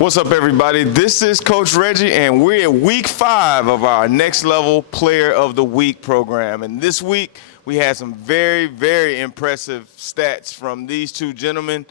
What's up, everybody? This is Coach Reggie, and we're in week 5 of our Next Level Player of the Week program. And this week, we had some very, very impressive stats from these two gentlemen.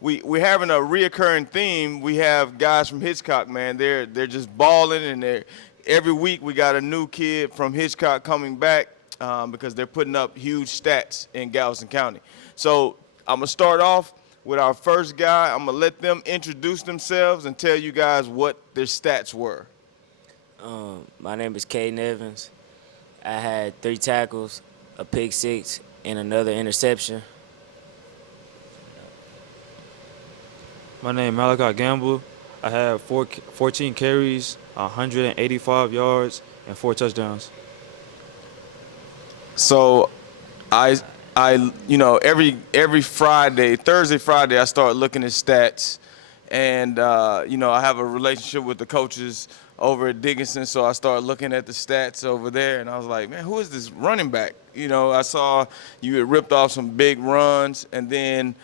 We're having a reoccurring theme. We have guys from Hitchcock, man. They're just balling, and every week we got a new kid from Hitchcock coming back because they're putting up huge stats in Galveston County. So I'm going to start off with our first guy. I'm going to let them introduce themselves and tell you guys what their stats were. My name is Caden Evans. I had 3 tackles, a pick 6, and another interception. My name is Malachi Gamble. I had 14 carries, 185 yards, and 4 touchdowns. So every Friday, Thursday, Friday, I start looking at stats, and I have a relationship with the coaches over at Dickinson, so I started looking at the stats over there, and I was like, man, who is this running back? I saw you had ripped off some big runs, and then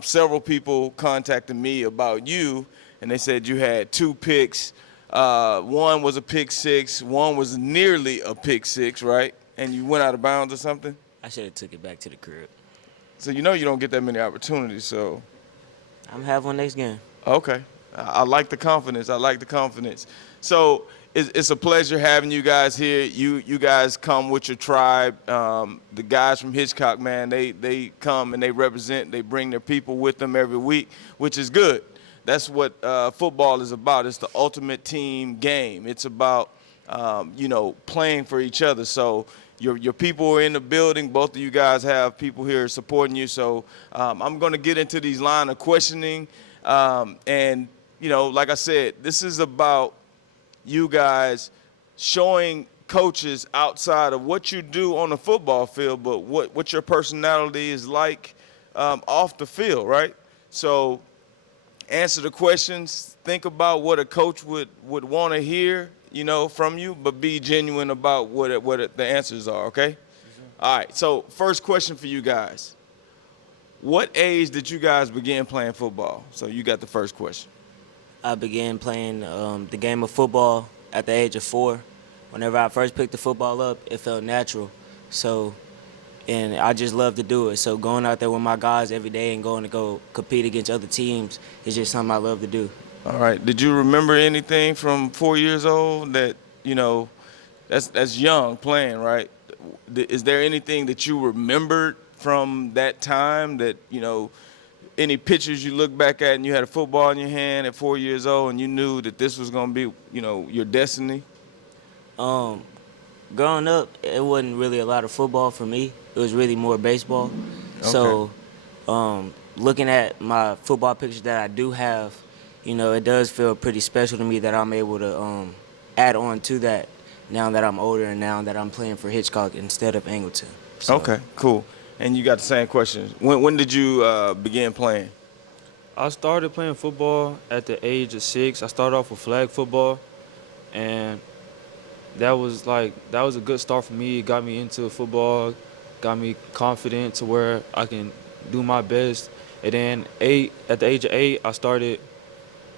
several people contacted me about you, and they said you had 2 picks. One was a pick 6, one was nearly a pick 6, right? And you went out of bounds or something? I should have took it back to the crib. So you don't get that many opportunities, so. I'm going to have one next game. Okay. I like the confidence. So it's a pleasure having you guys here. You guys come with your tribe. The guys from Hitchcock, man, they come and they represent. They bring their people with them every week, which is good. That's what football is about. It's the ultimate team game. It's about, playing for each other. So your people are in the building. Both of you guys have people here supporting you. So I'm going to get into these line of questioning. Like I said, this is about you guys showing coaches outside of what you do on the football field, but what your personality is like off the field, right? So answer the questions. Think about what a coach would want to hear, from you, but be genuine about what the answers are, okay? All right, so first question for you guys. What age did you guys begin playing football? So you got the first question. I began playing the game of football at the age of 4. Whenever I first picked the football up, it felt natural. And I just love to do it. So going out there with my guys every day and going to go compete against other teams is just something I love to do. All right. Did you remember anything from 4 years old that, that's young playing, right? Is there anything that you remembered from that time that, any pictures you look back at and you had a football in your hand at 4 years old and you knew that this was going to be, your destiny? Growing up, it wasn't really a lot of football for me. It was really more baseball. Okay. So looking at my football pictures that I do have, it does feel pretty special to me that I'm able to add on to that now that I'm older and now that I'm playing for Hitchcock instead of Angleton. So. Okay, cool. And you got the same question. When did you begin playing? I started playing football at the age of 6. I started off with flag football, and that was a good start for me. It got me into football, got me confident to where I can do my best. And then at the age of 8, I started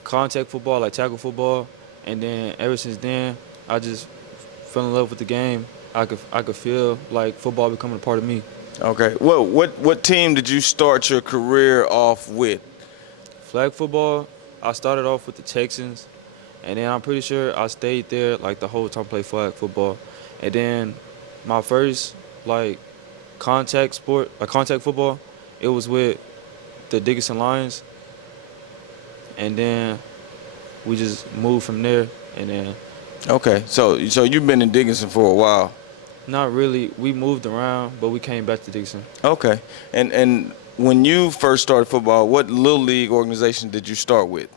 contact football, like tackle football, and then ever since then, I just fell in love with the game. I could feel like football becoming a part of me. Okay. Well, what team did you start your career off with? Flag football, I started off with the Texans, and then I'm pretty sure I stayed there like the whole time I played flag football. And then my first contact football, it was with the Dickinson Lions. And then we just moved from there, and then. Okay, so you've been in Dickinson for a while. Not really. We moved around, but we came back to Dickinson. Okay, and when you first started football, what little league organization did you start with?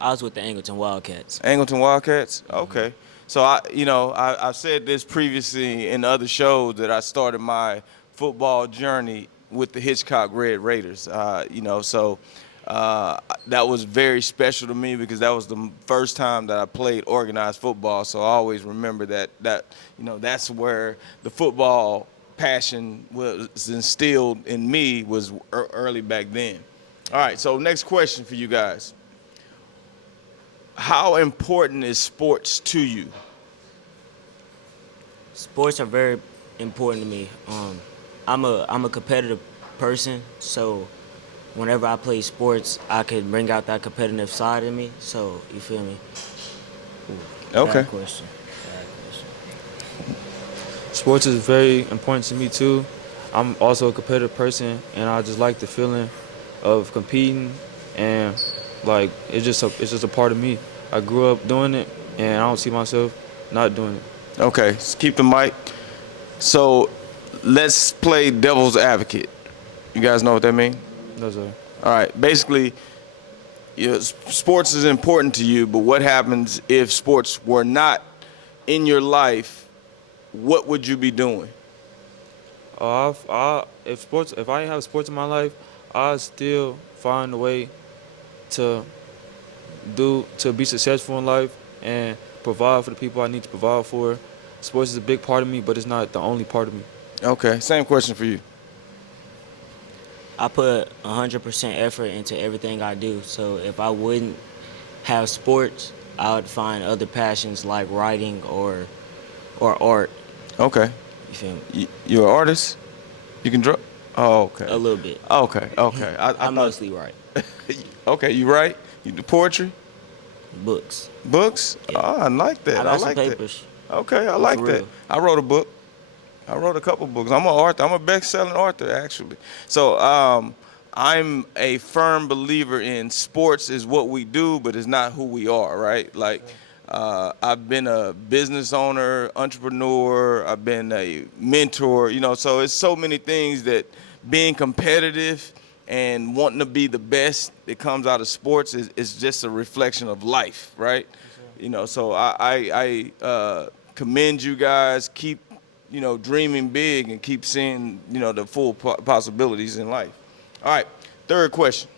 I was with the Angleton Wildcats. Angleton Wildcats? Okay. So I've said this previously in other shows that I started my football journey with the Hitchcock Red Raiders. That was very special to me because that was the first time that I played organized football. So I always remember that that's where the football passion was instilled in me was early back then. All right, so next question for you guys. how important is sports to you? Sports are very important to me. I'm a competitive person, so whenever I play sports, I can bring out that competitive side in me. So you feel me? Ooh, Okay. Bad question. Bad question. Sports is very important to me too. I'm also a competitive person, and I just like the feeling of competing, and like it's just a part of me. I grew up doing it, and I don't see myself not doing it. Okay, so keep the mic. So let's play devil's advocate. You guys know what that means? No, sir. All right. Basically, sports is important to you, but what happens if sports were not in your life? What would you be doing? If I didn't have sports in my life, I'd still find a way to to be successful in life and provide for the people I need to provide for. Sports is a big part of me, but it's not the only part of me. Okay. Same question for you. I put 100% effort into everything I do. So if I wouldn't have sports, I would find other passions like writing or art. Okay. You feel me? You're an artist? You can draw? Oh, okay. A little bit. Okay. Okay. I I thought. mostly write Okay. You write? You do poetry? books. Books? Yeah. Oh, I like that. I got some like that. papers. Okay, I like that. real. I wrote a book. I wrote a couple books. I'm an author. I'm a best-selling author, actually. So I'm a firm believer in sports is what we do, but it's not who we are, right? Like I've been a business owner, entrepreneur. I've been a mentor. So it's so many things that being competitive and wanting to be the best that comes out of sports is just a reflection of life, right? So I commend you guys. Keep, dreaming big and keep seeing, the full possibilities in life. All right, third question.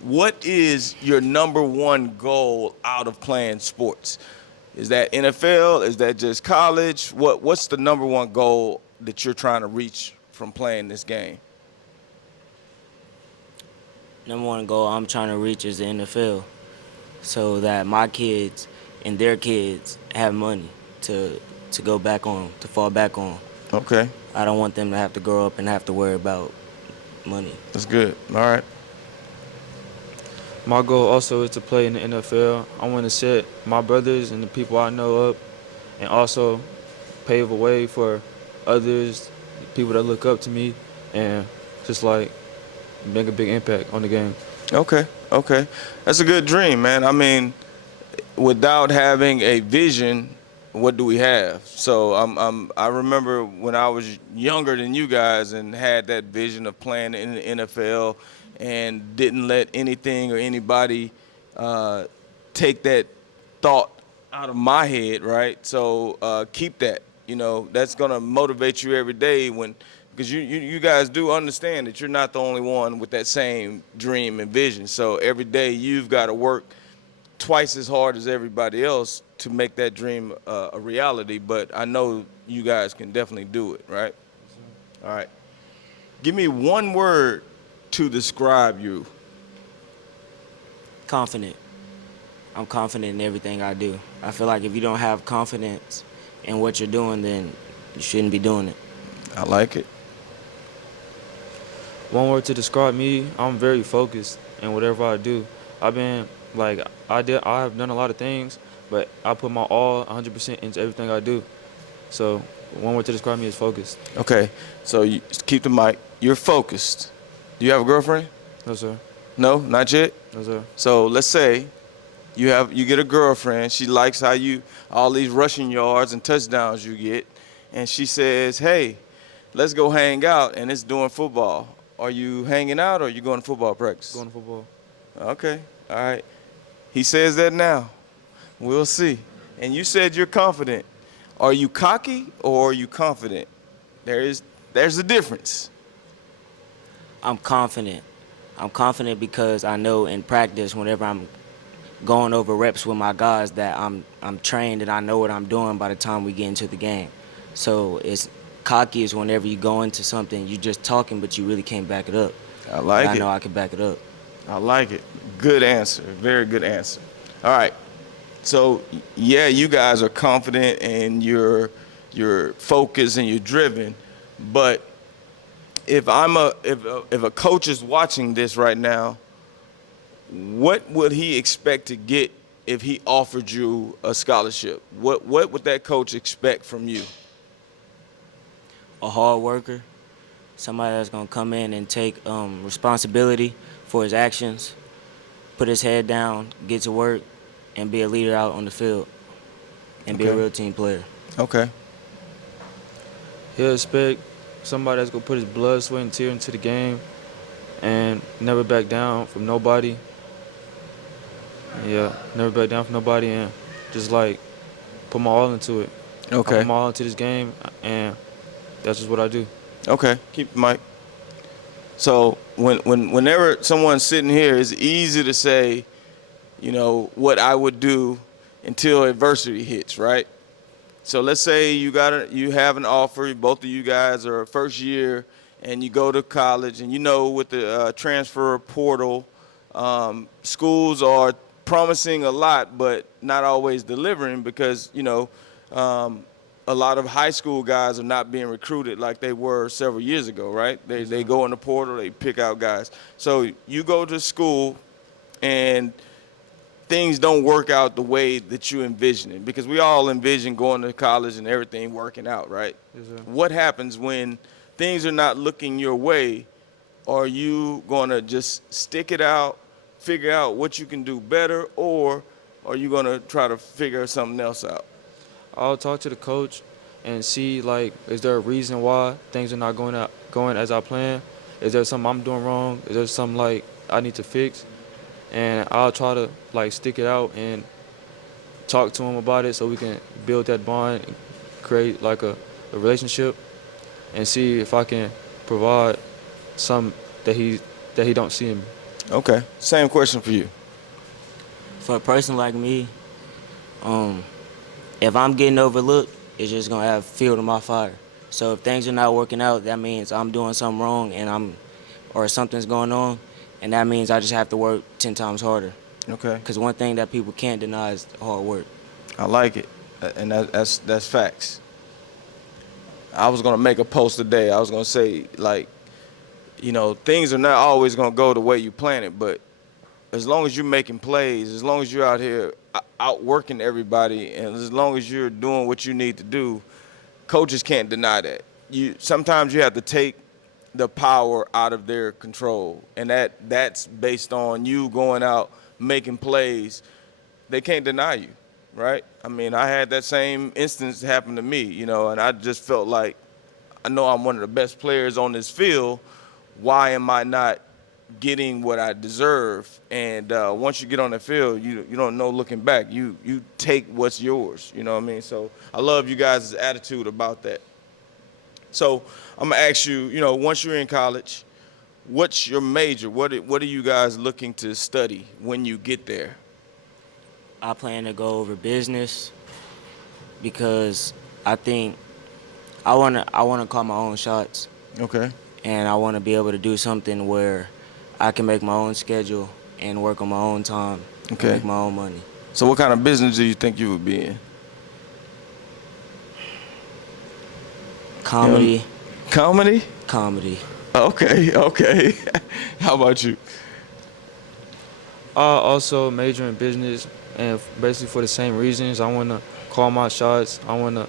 What is your number one goal out of playing sports? Is that NFL? Is that just college? What's the number one goal that you're trying to reach from playing this game? Number one goal I'm trying to reach is the NFL, so that my kids and their kids have money to go back on, to fall back on. Okay, I don't want them to have to grow up and have to worry about money. that's good. All right. My goal also is to play in the NFL. I want to set my brothers and the people I know up, and also pave a way for others, people that look up to me, and just like make a big impact on the game. Okay, that's a good dream, man. I mean, without having a vision, what do we have? So I remember when I was younger than you guys and had that vision of playing in the NFL and didn't let anything or anybody take that thought out of my head, right? So keep that. That's gonna motivate you every day because you guys do understand that you're not the only one with that same dream and vision. So every day you've got to work twice as hard as everybody else to make that dream a reality. But I know you guys can definitely do it, right? All right. Give me one word to describe you. Confident. I'm confident in everything I do. I feel like if you don't have confidence in what you're doing, then you shouldn't be doing it. I like it. One word to describe me, I'm very focused in whatever I do. I've been like I have done a lot of things, but I put my all 100% into everything I do. So one word to describe me is focused. Okay, so you keep the mic. You're focused. Do you have a girlfriend? No, sir. No, not yet. No, sir. So let's say you get a girlfriend. She likes how all these rushing yards and touchdowns you get, and she says, "Hey, let's go hang out," and it's during football. Are you hanging out or are you going to football practice? Going to football. Okay, all right. He says that now. We'll see. And you said you're confident. Are you cocky or are you confident? There's a difference. I'm confident. I'm confident because I know in practice, whenever I'm going over reps with my guys, that I'm trained and I know what I'm doing by the time we get into the game. So it's cocky is whenever you go into something, you're just talking, but you really can't back it up. I like I it. know I can back it up. I like it. Good answer. Very good answer. All right. So yeah, you guys are confident and you're focused and you're driven, but if a coach is watching this right now, what would he expect to get if he offered you a scholarship? What would that coach expect from you? A hard worker, somebody that's gonna come in and take responsibility for his actions, put his head down, get to work, and be a leader out on the field, and be a Okay. real team player. Okay. He'll expect somebody that's gonna put his blood, sweat, and tear into the game and never back down from nobody. Yeah, never back down from nobody and just like put my all into it. I Okay. put my all into this game and that's just what I do. Okay. Keep the mic. So whenever someone's sitting here, it's easy to say, what I would do until adversity hits, right? So let's say you have an offer. Both of you guys are first year, and you go to college, and with the transfer portal, schools are promising a lot, but not always delivering because a lot of high school guys are not being recruited like they were several years ago, right? They go in the portal, they pick out guys. So you go to school, and things don't work out the way that you envision it, because we all envision going to college and everything working out, right? Yes, sir. What happens when things are not looking your way? Are you going to just stick it out, figure out what you can do better, or are you going to try to figure something else out? I'll talk to the coach and see like is there a reason why things are not going as I plan? Is there something I'm doing wrong? Is there something like I need to fix? And I'll try to like stick it out and talk to him about it so we can build that bond, and create like a relationship, and see if I can provide some that he don't see in me. Okay. Same question for you. For a person like me, if I'm getting overlooked, it's just gonna have fuel to my fire. So if things are not working out, that means I'm doing something wrong or something's going on, and that means I just have to work 10 times harder. Okay. Because one thing that people can't deny is hard work. I like it, and that's facts. I was gonna make a post today. I was gonna say, like, things are not always gonna go the way you plan it, but as long as you're making plays, as long as you're out here outworking everybody, and as long as you're doing what you need to do, coaches can't deny that. Sometimes you have to take the power out of their control, and that's based on you going out making plays. They can't deny you, right? I mean, I had that same instance happen to me, and I just felt like, I know I'm one of the best players on this field. Why am I not getting what I deserve? And once you get on the field, you don't know looking back. You take what's yours. You know what I mean? So I love you guys' attitude about that. So I'm gonna ask you, once you're in college, what's your major? What are you guys looking to study when you get there? I plan to go over business because I think I wanna call my own shots, Okay. and I wanna be able to do something where I can make my own schedule and work on my own time Okay. and make my own money. So what kind of business do you think you would be in? Comedy, Comedy? comedy. Okay, okay. How about you? I also major in business, and basically for the same reasons. I want to call my shots. I want to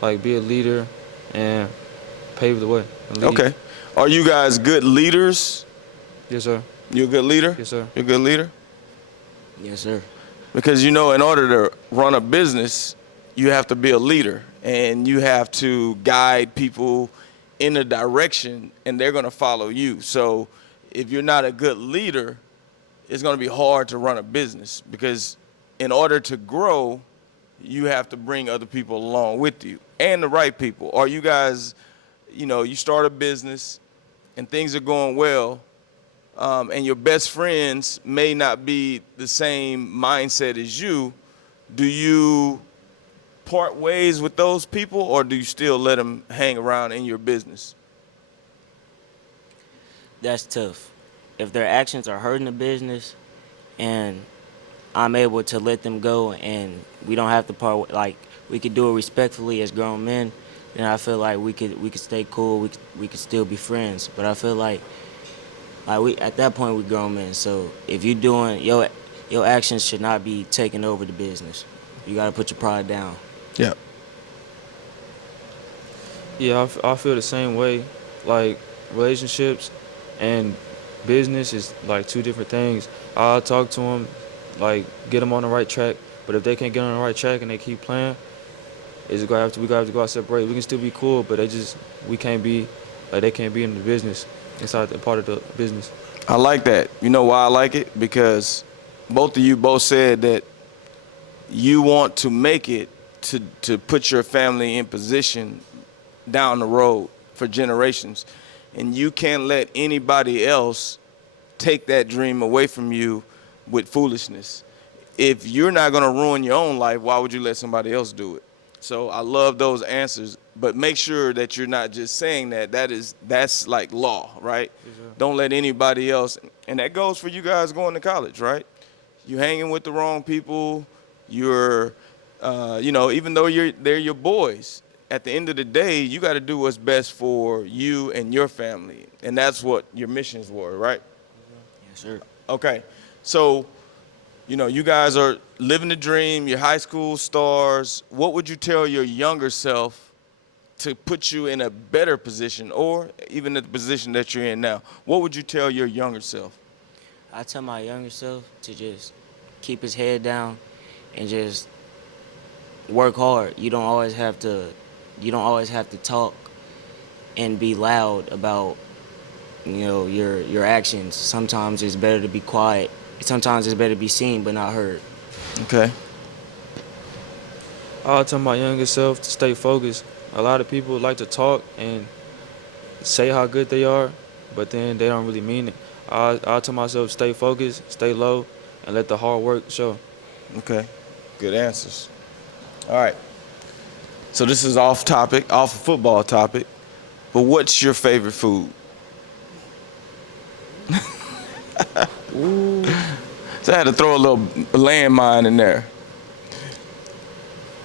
like be a leader and pave the way. And lead. Okay. Are you guys good leaders? Yes, sir. You a good leader? Yes, sir. You a good leader? Yes, sir. Because in order to run a business, you have to be a leader, and you have to guide people in a direction, and they're going to follow you. So if you're not a good leader, it's going to be hard to run a business, because in order to grow, you have to bring other people along with you, and the right people. Or you guys, you start a business and things are going well, and your best friends may not be the same mindset as you. Do you part ways with those people, or do you still let them hang around in your business? That's tough. If their actions are hurting the business and I'm able to let them go and we don't have to like we could do it respectfully as grown men, then I feel like we could stay cool. We could still be friends. But I feel like we at that point we grown men. So if you doing your actions should not be taking over the business. You gotta put your pride down. Yeah. Yeah, I feel the same way. Like, relationships and business is like two different things. I'll talk to them, like, get them on the right track. But if they can't get on the right track and they keep playing, we gonna have to go out separate. We can still be cool, but we can't be like they can't be in the business inside the part of the business. I like that. You know why I like it? Because both of you both said that you want to make it to put your family in position down the road for generations. And you can't let anybody else take that dream away from you with foolishness. If you're not going to ruin your own life, why would you let somebody else do it? So I love those answers, but make sure that you're not just saying that. That's like law, right? Yes, sir. Don't let anybody else, and that goes for you guys going to college, right? You hanging with the wrong people. You're, even though they're your boys, at the end of the day, you got to do what's best for you and your family, and that's what your missions were, right? Yes, sir. Okay, so, you guys are living the dream. You're high school stars. What would you tell your younger self to put you in a better position, or even the position that you're in now? What would you tell your younger self? I tell my younger self to just keep his head down and just work hard. You don't always have to talk and be loud about your actions. Sometimes it's better to be quiet. Sometimes it's better to be seen but not heard. Okay. I'll tell my younger self to stay focused. A lot of people like to talk and say how good they are, but then they don't really mean it. I'll tell myself stay focused, stay low, and let the hard work show. Okay. Good answers. All right. So this is off football topic, but what's your favorite food? So I had to throw a little landmine in there.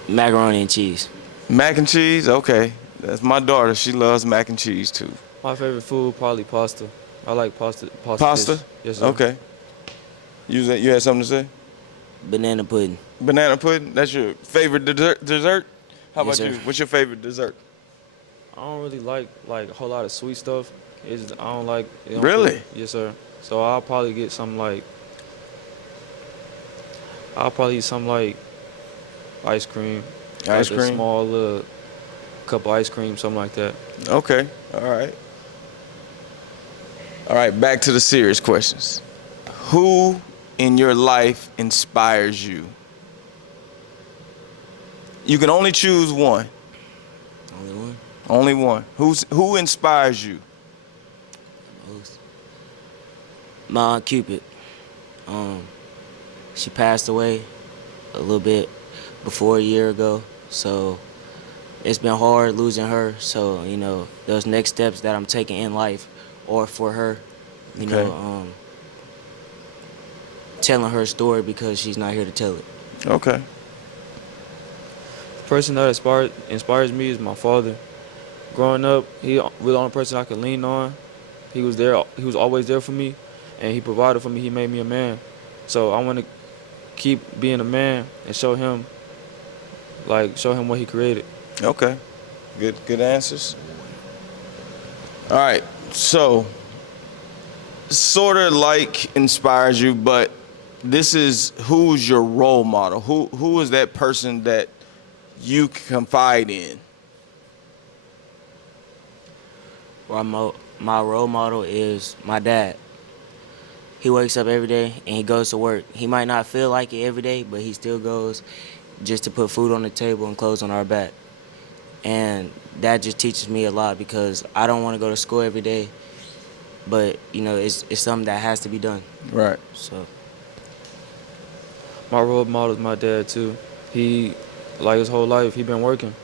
Macaroni and cheese. Mac and cheese? Okay. That's my daughter. She loves mac and cheese too. My favorite food probably pasta. I like pasta. Pasta? Dish. Yes, sir. Okay. You had something to say? Banana pudding. Banana pudding? That's your favorite dessert? How Yes, about sir. you? What's your favorite dessert? I don't really like a whole lot of sweet stuff. I don't like. Really? Yes, sir. So I'll probably get something like. I'll probably eat something like ice cream. Ice like cream? A small little cup of ice cream, something like that. Okay. All right. All right, back to the serious questions. Who in your life inspires you? You can only choose one. Only one. Only one. Who inspires you? Most. My Aunt Cupid. She passed away a little bit before a year ago, so it's been hard losing her. So those next steps that I'm taking in life, or for her, telling her story because she's not here to tell it. Okay. The person that inspires me is my father. Growing up, he was the only person I could lean on. He was there. He was always there for me, and he provided for me. He made me a man. So I want to keep being a man and show him what he created. Okay. Good answers. All right. So, sort of like inspires you, but this is who's your role model? Who is that person that you confide in? Well, my role model is my dad. He wakes up every day and he goes to work. He might not feel like it every day, but he still goes just to put food on the table and clothes on our back. And that just teaches me a lot because I don't want to go to school every day, but it's something that has to be done. Right. So My role model is my dad too. He, like his whole life, he been working.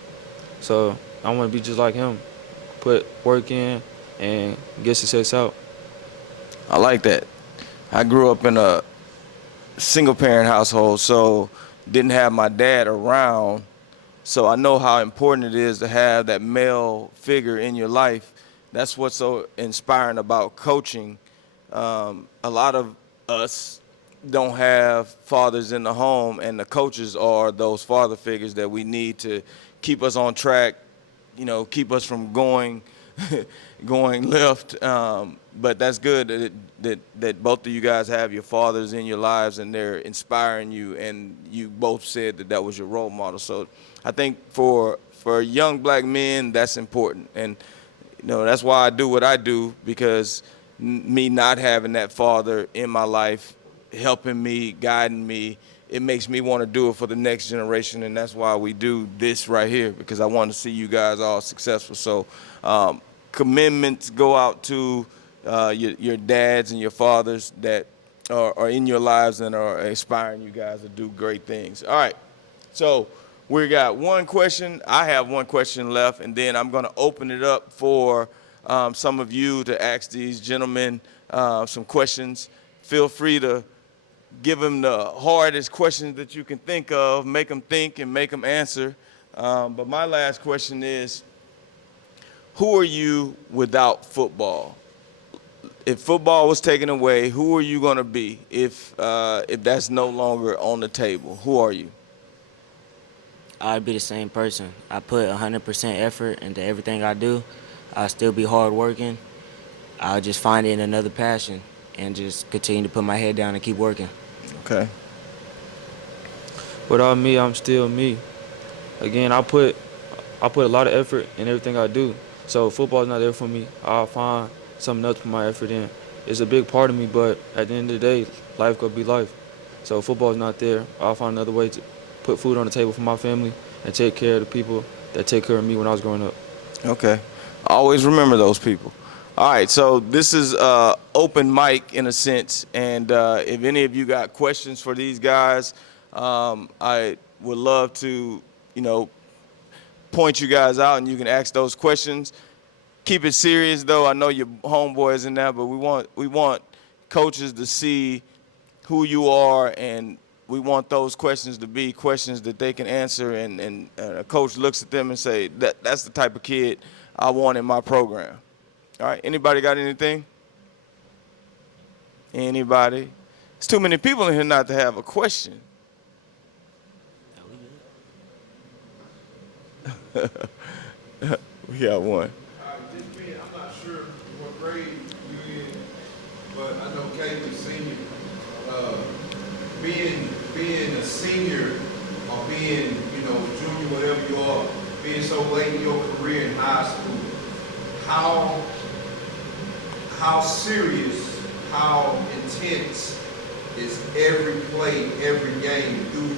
So I want to be just like him. Put work in and get success out. I like that. I grew up in a single parent household, so didn't have my dad around. So I know how important it is to have that male figure in your life. That's what's so inspiring about coaching. A lot of us don't have fathers in the home, and the coaches are those father figures that we need to keep us on track, keep us from going going left. But that's good that both of you guys have your fathers in your lives and they're inspiring you, and you both said that was your role model. So I think for young black men, that's important. And that's why I do what I do, because me not having that father in my life, helping me, guiding me, it makes me want to do it for the next generation. And that's why we do this right here, because I want to see you guys all successful. So commitments go out to your dads and your fathers that are in your lives and are inspiring you guys to do great things. All right. So we got one question. I have one question left, and then I'm going to open it up for some of you to ask these gentlemen some questions. Feel free to give them the hardest questions that you can think of, make them think and make them answer. But my last question is, who are you without football? If football was taken away, who are you going to be if that's no longer on the table? Who are you? I'd be the same person. I put 100% effort into everything I do. I'll still be hardworking. I'll just find it in another passion and just continue to put my head down and keep working. Okay. Without me, I'm still me. Again, I put a lot of effort in everything I do. So if football's not there for me, I'll find something else to put my effort in. It's a big part of me, but at the end of the day, life gonna be life. So if football's not there, I'll find another way to put food on the table for my family and take care of the people that take care of me when I was growing up. Okay. Always remember those people. All right, so this is open mic in a sense, and if any of you got questions for these guys, I would love to, point you guys out, and you can ask those questions. Keep it serious, though. I know your homeboys in there, but we want coaches to see who you are, and we want those questions to be questions that they can answer, and a coach looks at them and say, that's the type of kid I want in my program. All right, anybody got anything? Anybody? There's too many people in here not to have a question. We got one. Just being, I'm not sure what grade you in, but I know Caleb's senior. Being a senior or being, junior, whatever you are, being so late in your career in high school, how serious, how intense is every play, every game? Do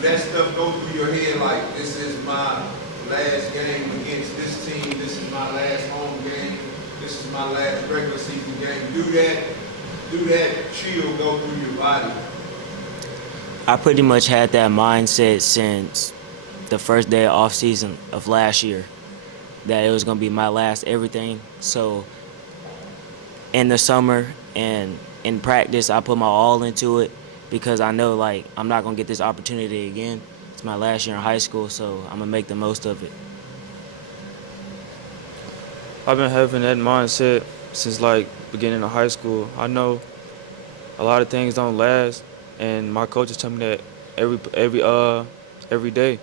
that stuff go through your head like, this is my last game against this team, this is my last home game, this is my last regular season game? Do that chill go through your body? I pretty much had that mindset since the first day of off season of last year, that it was going to be my last everything. So in the summer and in practice, I put my all into it, because I know, I'm not going to get this opportunity again. It's my last year in high school, so I'm going to make the most of it. I've been having that mindset since beginning of high school. I know a lot of things don't last, and my coaches tell me that every day.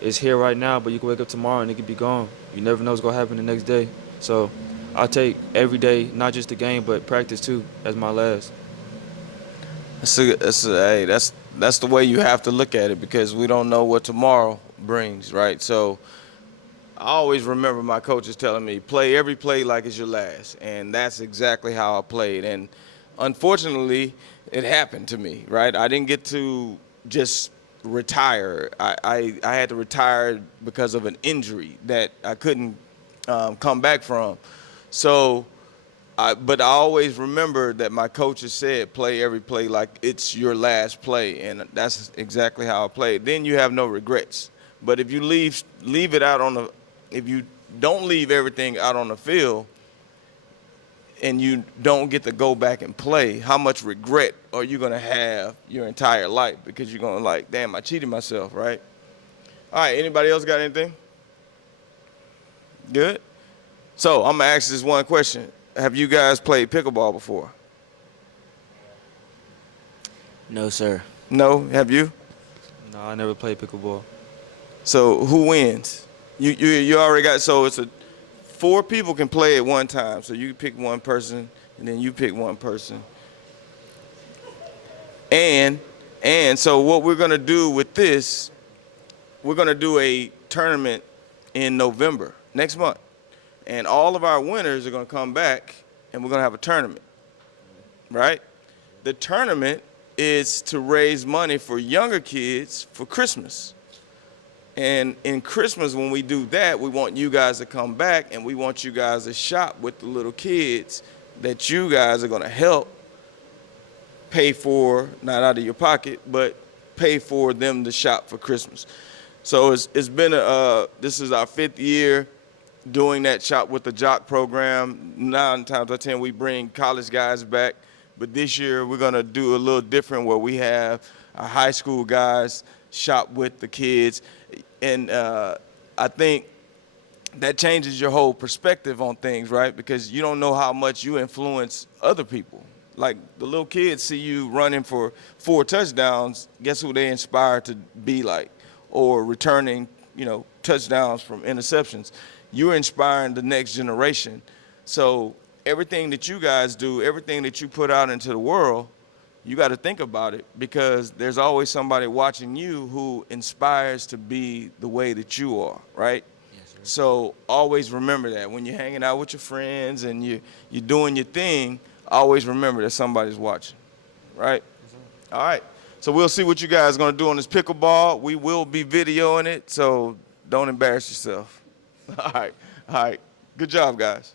It's here right now, but you can wake up tomorrow and it could be gone. You never know what's gonna happen the next day. So I take every day, not just the game, but practice too, as my last. Hey, that's the way you have to look at it, because we don't know what tomorrow brings, right? So I always remember my coaches telling me, play every play like it's your last, and that's exactly how I played. And unfortunately, it happened to me, right? I didn't get to just retire. I had to retire because of an injury that I couldn't come back from. So, but I always remember that my coaches said, play every play like it's your last play, and that's exactly how I played. Then you have no regrets. But if you leave it out if you don't leave everything out on the field, and you don't get to go back and play, how much regret are you gonna have your entire life? Because you're gonna like, damn, I cheated myself, right? All right, anybody else got anything? Good. So I'm gonna ask this one question. Have you guys played pickleball before? No, sir. No, have you? No, I never played pickleball. So who wins? You already got, so it's 4 people can play at one time. So you pick one person and then you pick one person. And so what we're gonna do with this, we're gonna do a tournament in November, next month. And all of our winners are gonna come back and we're gonna have a tournament, right? The tournament is to raise money for younger kids for Christmas. And in Christmas, when we do that, we want you guys to come back and we want you guys to shop with the little kids that you guys are gonna help pay for, not out of your pocket, but pay for them to shop for Christmas. So it's been this is our 5th year doing that Shop with the Jock program. 9 times out of 10 we bring college guys back, but this year we're gonna do a little different where we have our high school guys shop with the kids, and I think that changes your whole perspective on things, right? Because you don't know how much you influence other people. Like the little kids see you running for 4 touchdowns, guess who they inspired to be like? Or returning, touchdowns from interceptions. You're inspiring the next generation. So everything that you guys do, everything that you put out into the world, you got to think about it, because there's always somebody watching you who inspires to be the way that you are, right? Yes, sir. So always remember that when you're hanging out with your friends and you're doing your thing, always remember that somebody's watching, right? All right. So we'll see what you guys are going to do on this pickleball. We will be videoing it, so don't embarrass yourself. All right. Good job, guys.